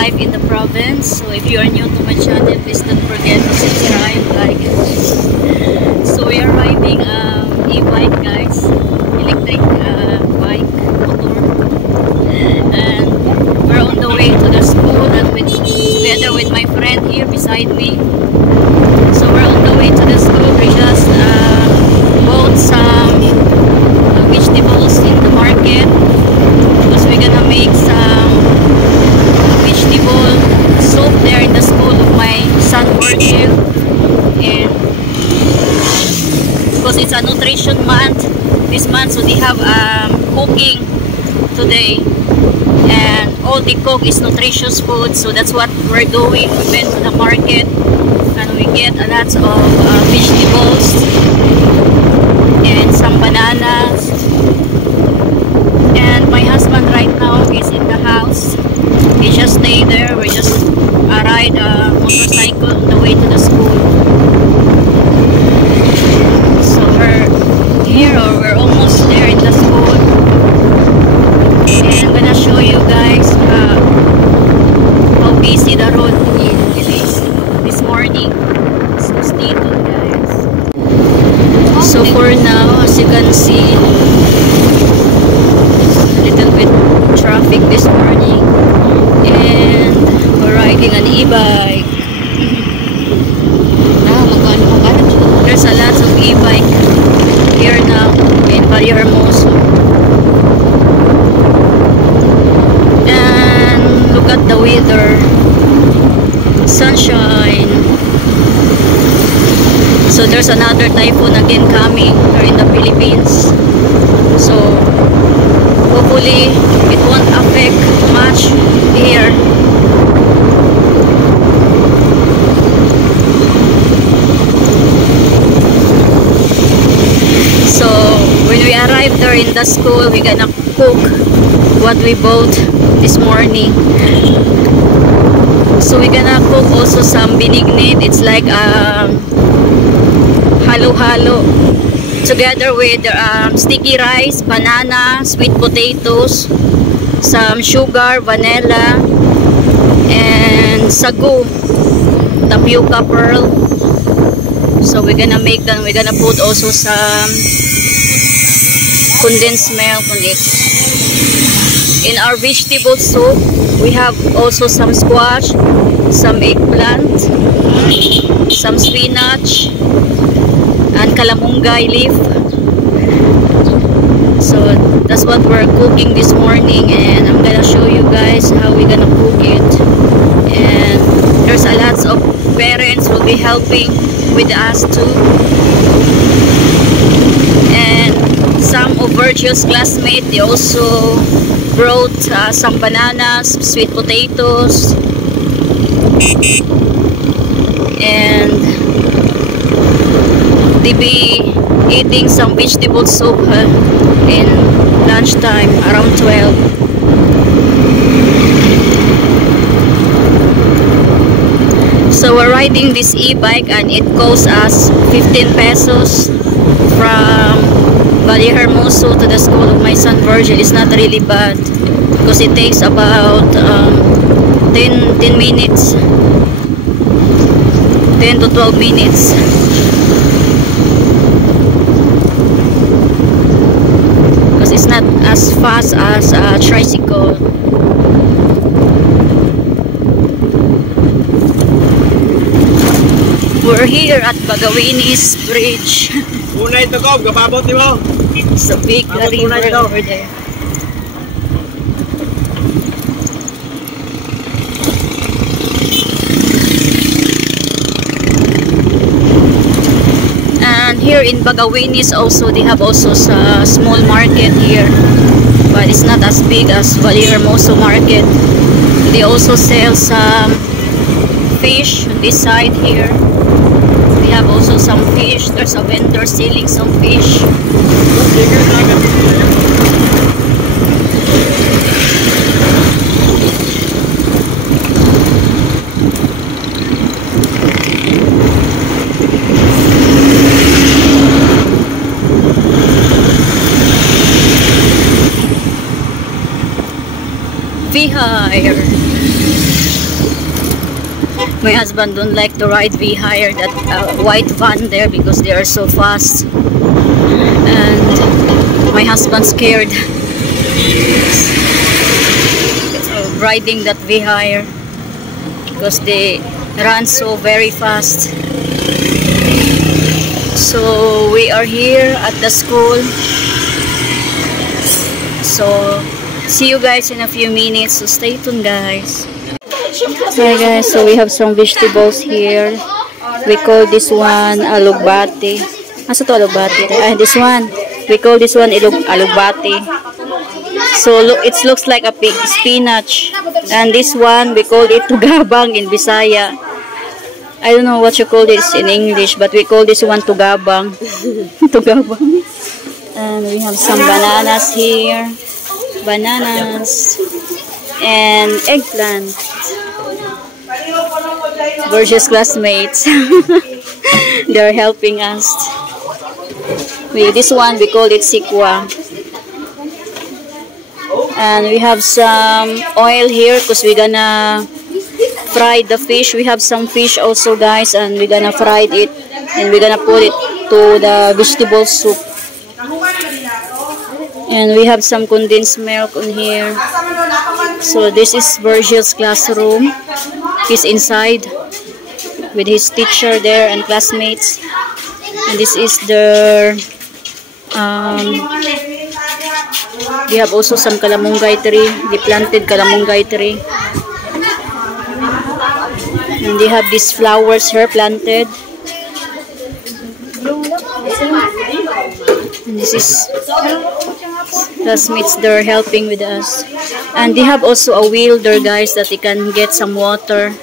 life in the province. So if you are new to my channel, please don't forget to subscribe, like, and share. So we are riding e-bike, guys, electric bike, motor, and we're on the way to the school and together with my friend here beside me. So we're on the way to the school. We just bought some vegetables in the market because we're gonna make some vegetable soup there in the school of my son Virgil, and because it's a nutrition month this month, so they have cooking today, and all they cook is nutritious food. So that's what we're doing. We went to the market and we get a lot of vegetables and some bananas. And my husband right now is in the house. He just stay there. We just ride a motorcycle on the way to the school. So we're here, or we're almost there in the school. And I'm gonna show you guys how busy the road is this morning. So stay tuned, guys. So for now, as you can see, a little bit traffic this morning, and we're riding an e-bike. There's a lot of e-bike here now in Valle Hermoso, and look at the weather, sunshine. So there's another typhoon again coming here in the Philippines, so hopefully it won't affect much here. So when we arrive there in the school, we're gonna cook what we bought this morning. So we're gonna cook also some binignit. It's like halo-halo together with sticky rice, banana, sweet potatoes, some sugar, vanilla, and sagu, tapioca pearl. So we're gonna make them. We're gonna put also some condensed milk on it. In our vegetable soup, we have also some squash, some eggplant, some spinach, and kalamunggay leaf. So that's what we're cooking this morning, and I'm gonna show you guys how we're gonna cook it. And there's a lot of parents will be helping with us too, and some of Virgil's classmates, they also brought some bananas, sweet potatoes, and they be eating some vegetable soup in lunchtime around 12. So we're riding this e-bike, and it costs us 15 pesos from Valle Hermoso to the school of my son Virgil. It's not really bad because it takes about 10 minutes, 10 to 12 minutes. Because it's not as fast as a tricycle. We're here at Bagawinis Bridge. Unay ito ko, gababot ni mo. It's a big river over there. And here in Bagawinis also, they have also a small market here, but it's not as big as Valle Hermoso market. They also sell some fish on this side here. They have also some fish. There's a vendor selling some fish. Vihar. My husband don't like to ride V-Hire, that white van there, because they are so fast. And my husband scared of riding that V-Hire because they run so very fast. So we are here at the school. So see you guys in a few minutes. So stay tuned, guys. Hi guys, so we have some vegetables here. We call this one alugbati. Asa to alugbati? Ah, this one. We call this one alugbati. So look, it looks like a pig spinach. And this one we call it tugabang in Bisaya. I don't know what you call this in English, but we call this one tugabang. Tugabang. And we have some bananas here. Bananas and eggplant. Borges classmates. They're helping us. This one we call it sikwa. And we have some oil here because we're gonna fry the fish. We have some fish also, guys, and we're gonna fry it and we're gonna put it to the vegetable soup. And we have some condensed milk on here. So this is Virgil's classroom. He's inside with his teacher there and classmates. And this is their we have also some kalamungay tree. They planted kalamungay tree. And they have these flowers here planted. And this is classmates, they're helping with us. And they have also a wheel there, guys, that they can get some water.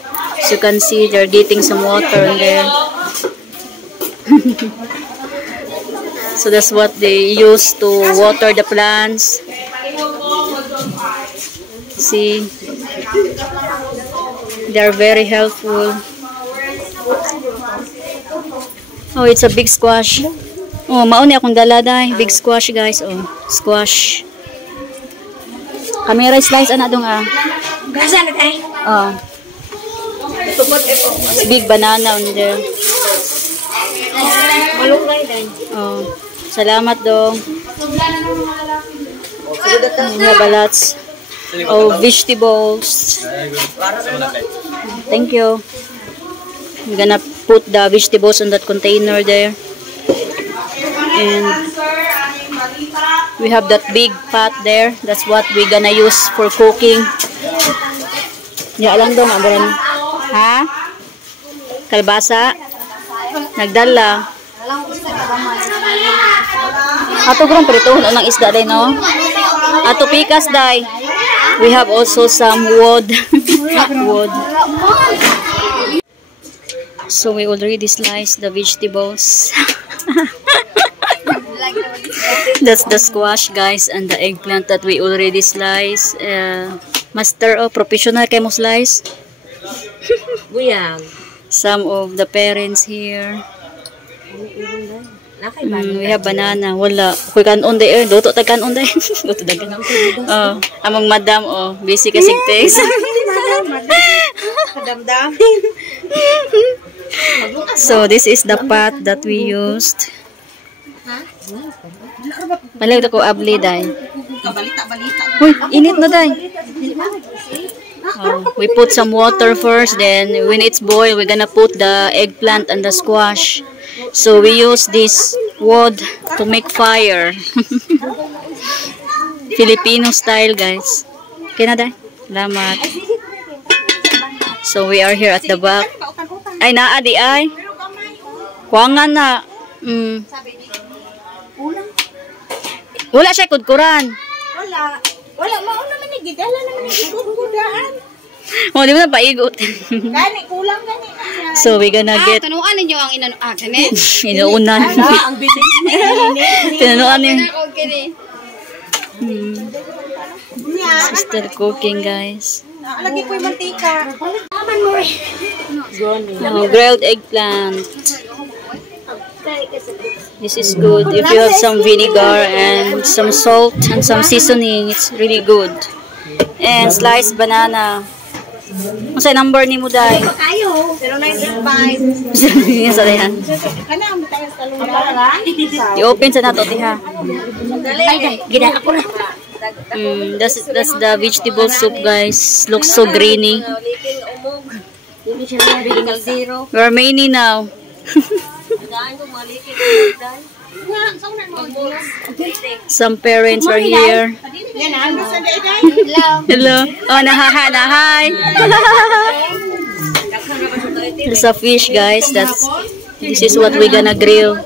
So you can see they're getting some water in there. So that's what they use to water the plants. See, they're very helpful. Oh, it's a big squash. Oh, mauni akong dala dai. Big squash, guys. Oh, squash. Camera slice ana dong ah. Gasa na tay. Oh. It's big banana on there. Malunggay dai. Oh. Salamat dong. We have a lots of vegetables. Thank you. I'm gonna put the vegetables on that container there. And we have that big pot there. That's what we're gonna use for cooking. Ya lang dong, abaran. Ha? Kalbasa? Nagdala. Ato grong prito ng isda day, no? Ato pikas day. We have also some wood. Wood. So we already sliced the vegetables. That's the squash, guys, and the eggplant that we already sliced. Master o professional kay mo slice. Buyang. Some of the parents here. We have banana. Wala. Kuy kanon day. Luto tag kanon day. Luto tag kanon. Oh, among madam busy kasi text. So this is the pot that we used. Malag ko abli day. Uy, init na day. We put some water first, then when it's boiled, we're gonna put the eggplant and the squash. So we use this wood to make fire. Filipino style, guys. Okay na day? Salamat. So we are here at the back. Ay, naa di ay. Kuwangan na. Wala siya kudkuran. Wala. Wala mauna man ni gidala naman ni kudkudaan. Oh, di mo na paigot. Gani kulang gani. So we gonna get tanuan ninyo ang kani. inuunan. Ang busy. Tinuan niya. Okay. Still cooking, guys. Lagi ko 'yung mantika. Grilled eggplant. This is good. If you have some vinegar and some salt and some seasoning, it's really good. And sliced banana. Ang sa number ni mo, Day? Kayo. 0935. Yan sa dayan. Kanang mataas talong. I-open sa nato, tiha. Ay, gina ako na. That's the vegetable soup, guys. Looks so greeny. We're many now. Some parents are here. Hello. Oh, hi. There's a fish, guys. This is what we're gonna grill.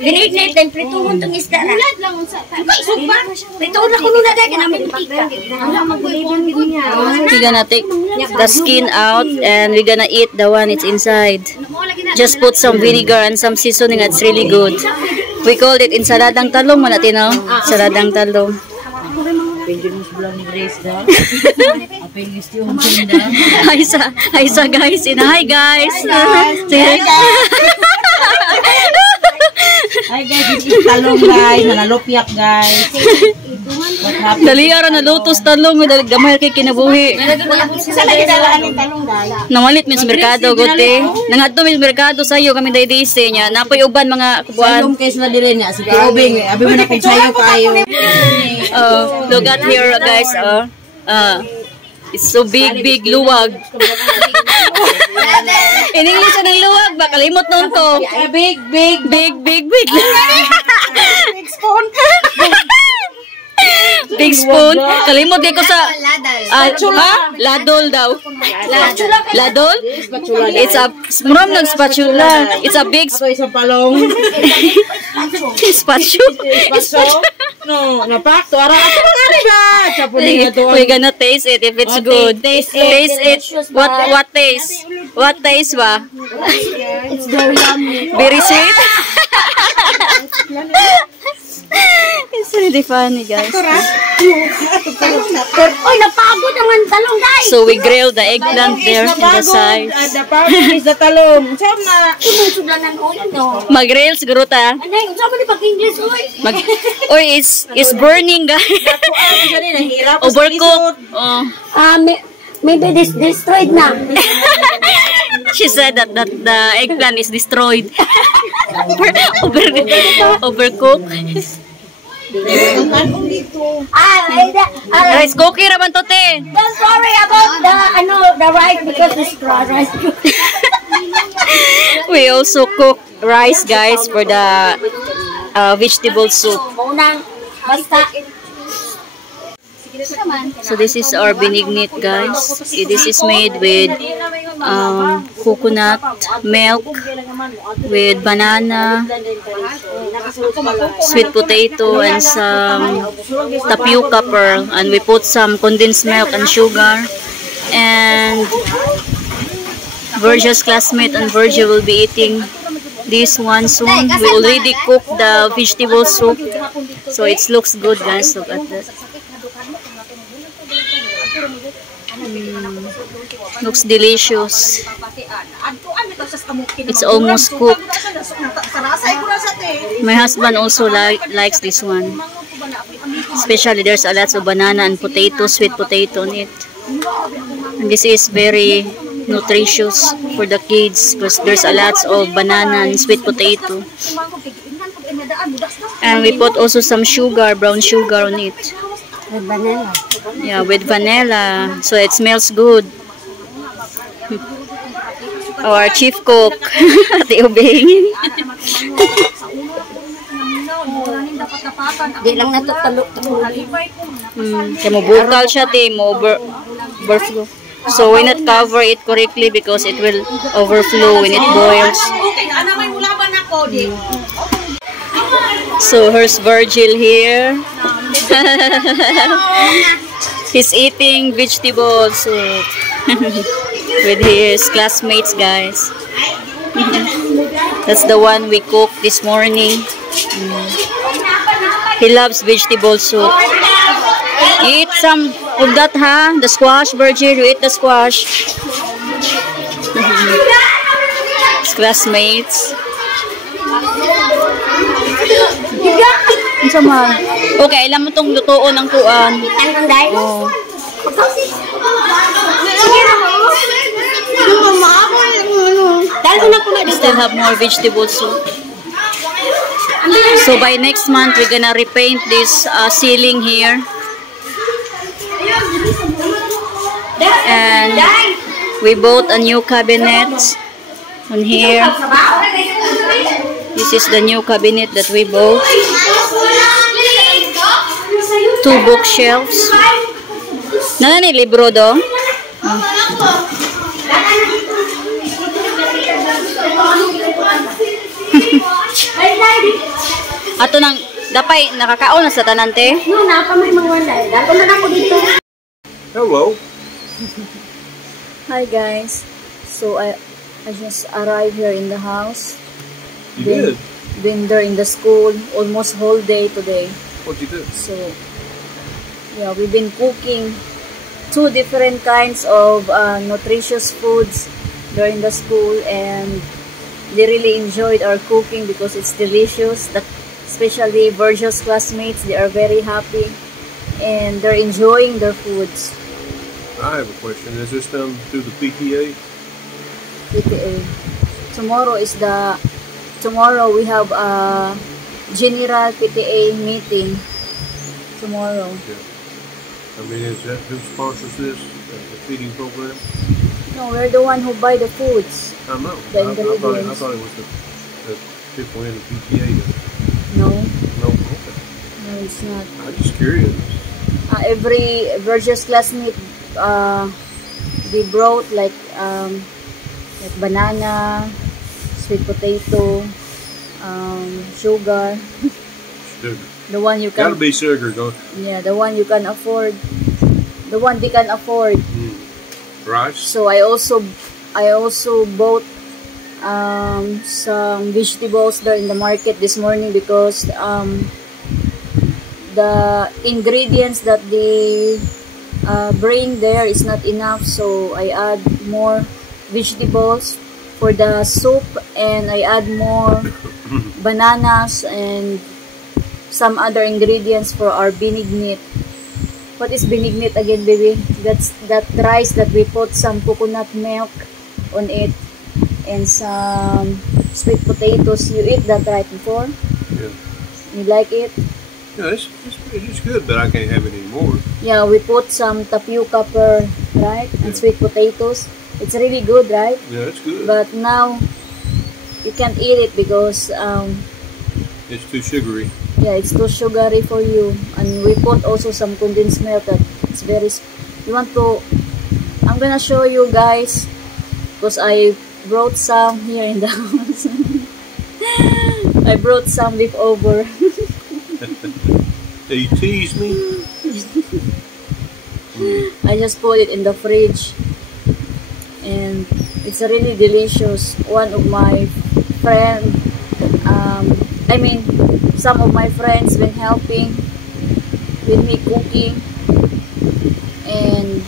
Ginit-nit din prituhon tong isda na. Prituhon ako nung nagay namin tika. We're gonna take the skin out and we're gonna eat the one it's inside. Just put some vinegar and some seasoning. It's really good. We called it ensaladang talong man natin, no? Ensaladang talong. Hi sa guys. Hi guys. Hi guys, this is talong guys, nanalopyak guys. Dali ara na lotus talong gamay kay kinabuhi. Sa lagi dalaan ng talong guys. Namalit mi sa merkado gote. Nangadto mi sa merkado sayo kami daydi niya. Napoy uban mga kubuan. Sayong case na dire niya, sige ubing, abi mo na kung sayo kayo. Look at here guys, it's so big luwag. In English ang luwag ba kalimot nun ko. Big. Big spoon. Big spoon. Kalimot kay ko sa ladol daw. Ladol? It's a muram ng spatula. It's a big Isang palong. spatula. No, napakto. Ara ako ngani ba? Chapuli to. We're gonna taste it if it's good. Taste it. What taste? What taste ba? It's very yummy. Very sweet. It's really funny, guys. Oy, napagod ang talong guys. So we grilled the eggplant there in the side. The pagod is the talong. Saan na? Sudlanan ko no. Mag-grill siguro ta. Anay, unsa man ni pag-English oy? Oy, it's burning, guys. Overcooked. Oh. Maybe this destroyed na. She said that the eggplant is destroyed. Overcooked. Rice cookie raman to, te. Don't worry about the rice because it's rice. We also cook rice, guys, for the vegetable soup. Basta. So this is our benignit, guys. This is made with coconut milk, with banana, sweet potato, and some tapioca pearl. And we put some condensed milk and sugar. And Virgil's classmate and Virgil will be eating this one soon. We already cooked the vegetable soup, so it looks good, guys. Look at that. Looks delicious. It's almost cooked. My husband also likes this one. Especially there's a lot of banana and potato, sweet potato on it. And this is very nutritious for the kids because there's a lot of banana and sweet potato. And we put also some sugar, brown sugar on it. With vanilla. Yeah, with vanilla. So it smells good. Our chief cook, Ate Ubing. Di lang natutalo. Kaya mo bukal siya, te. Mo overflow. So we not cover it correctly because it will overflow when it boils. So here's Virgil here. He's eating vegetable soup with his classmates, guys. That's the one we cooked this morning. He loves vegetable soup. You eat some of that, huh? The squash, Virgil. You eat the squash. His classmates. Okay, alam mo tong lutoon ng kuan. Anong dahil? Oh. We still have more vegetable soup. So by next month, we're gonna repaint this ceiling here. And we bought a new cabinet on here. This is the new cabinet that we bought. 2 bookshelves. Nana ni libro do? Ato nang dapay nakakaon na sa tanante. No, napa may mga wala. Dako na ako dito. Hello. Hi guys. So I just arrived here in the house. You did? Been there in the school almost whole day today. What'd you do? So yeah, we've been cooking 2 different kinds of nutritious foods during the school, and they really enjoyed our cooking because it's delicious. Especially Virgil's classmates, they are very happy and they're enjoying their foods. I have a question. Is this done through the PTA? PTA. Tomorrow we have a general PTA meeting tomorrow. Yeah. I mean, is that who sponsors this? The feeding program? No, we're the one who buy the foods. I know. The I ingredients. thought it was the people in the PTA. No, No, okay. no, it's not. I'm just curious. Every Virgil's classmate, they brought like banana, sweet potato, sugar. Sugar. The one you Gotta can, be sugar, don't yeah, the one you can afford, the one they can afford. rice? So I also bought some vegetables there in the market this morning because the ingredients that they bring there is not enough, so I add more vegetables for the soup, and I add more bananas and some other ingredients for our binignit. What is binignit again, baby? That's that rice that we put some coconut milk on it and some sweet potatoes. You eat that right before? Yeah. You like it? Yeah, it's good, but I can't have it anymore. Yeah, we put some tapioca per, right? And Yeah. sweet potatoes. It's really good, right? Yeah, it's good. But now you can't eat it because It's too sugary. yeah, it's too sugary for you. And we put also some condensed milk that it's very you want to, I'm gonna show you guys because I brought some here in the house. I brought some leftover. You tease me? I just put it in the fridge and it's really delicious. One of my friend, some of my friends been helping with me cooking, and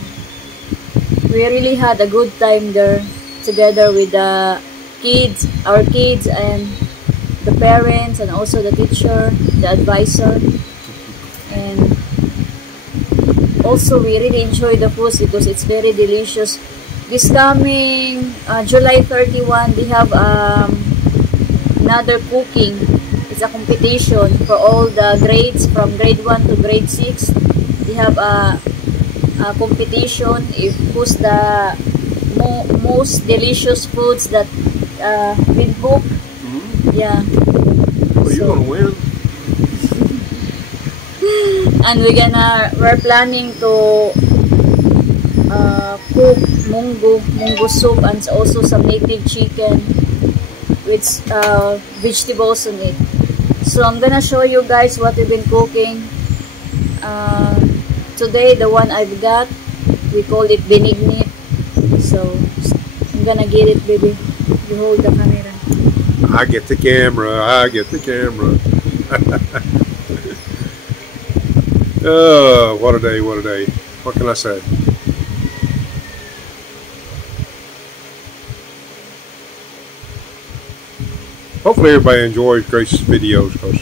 we really had a good time there together with the kids, our kids, and the parents, and also the teacher, the advisor. And also we really enjoy the food because it's very delicious. This coming July 31, they have another cooking. It's a competition for all the grades from grade 1 to grade 6. They have a competition if who's the most delicious foods that been cooked. Yeah. Well, you're gonna win. And we're planning to cook mungo soup and also some native chicken with vegetables on it. So I'm gonna show you guys what we've been cooking. Today the one I've got, we call it binignit. So I'm gonna get it, baby. You hold the camera. I get the camera. I get the camera. Oh, what a day, what a day. What can I say? Hopefully everybody enjoyed Grace's videos because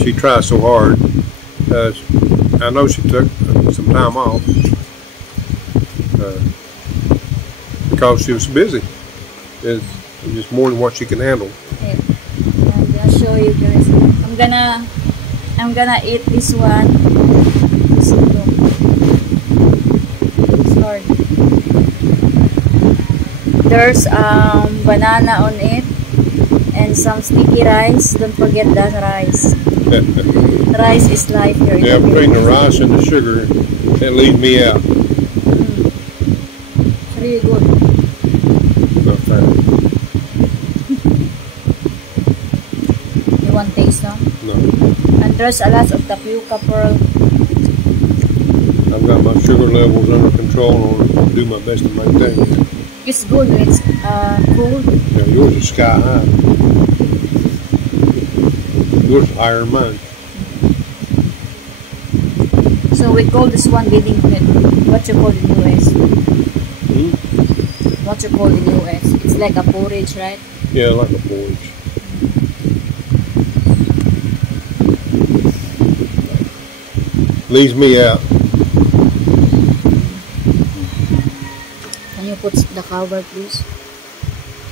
she tries so hard. I know she took some time off. because she was busy. It's just more than what she can handle. Yeah. I'm gonna show you guys. I'm gonna eat this one. It's hard. There's banana on it and some sticky rice. Don't forget that rice. Rice is life here. Yeah, between the rice and the sugar, it leaves me out. It's really good. Not fair. You want taste, no? No. And there's a lot of tapioca pearl. I've got my sugar levels under control and do my best to maintain it. It's good. It's cool. Yeah, yours is sky high. Yours is higher than mine. So we call this one bidding pit. What you call in US? What you call in US? It's like a porridge, right? Yeah, like a porridge. Leaves me out. Can you put the cover, please?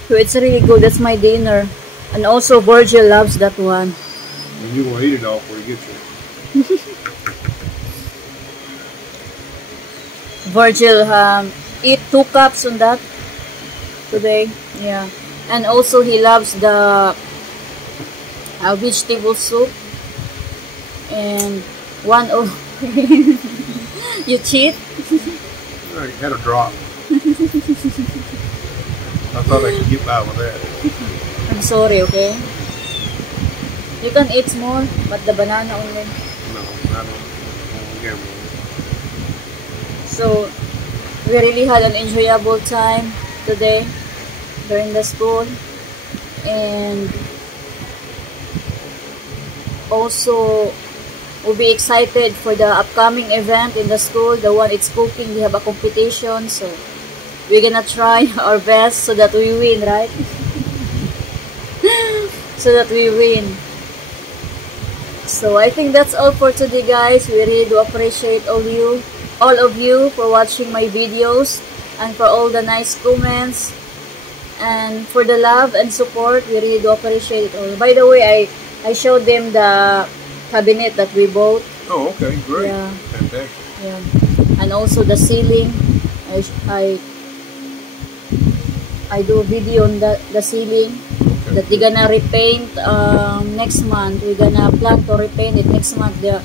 So it's really good. That's my dinner. And also Virgil loves that one. And you will eat it all before you get here. Virgil eat 2 cups on that today. Yeah. And also he loves the vegetable soup. And one of you cheat? I had a drop. I thought I could get by with that. I'm sorry, okay? You can eat small, but the banana only. No, I don't gamble. So, we really had an enjoyable time today during the school. And also, we'll be excited for the upcoming event in the school. The one it's cooking, we have a competition. So, we're gonna try our best so that we win, right? So that we win. So I think that's all for today, guys. We really do appreciate all of you for watching my videos and for all the nice comments and for the love and support. We really do appreciate it all. By the way, I showed them the cabinet that we bought. Oh, okay, great. Yeah. Fantastic. Yeah. And also the ceiling. I do a video on the ceiling. Okay. That they're gonna repaint next month. We're gonna plan to repaint it next month, the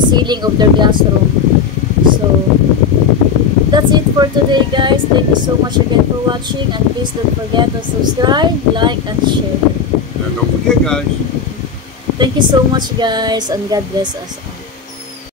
ceiling of their classroom. So that's it for today, guys. Thank you so much again for watching, and please don't forget to subscribe, like, and share. And don't forget, guys. Thank you so much, guys, and God bless us all.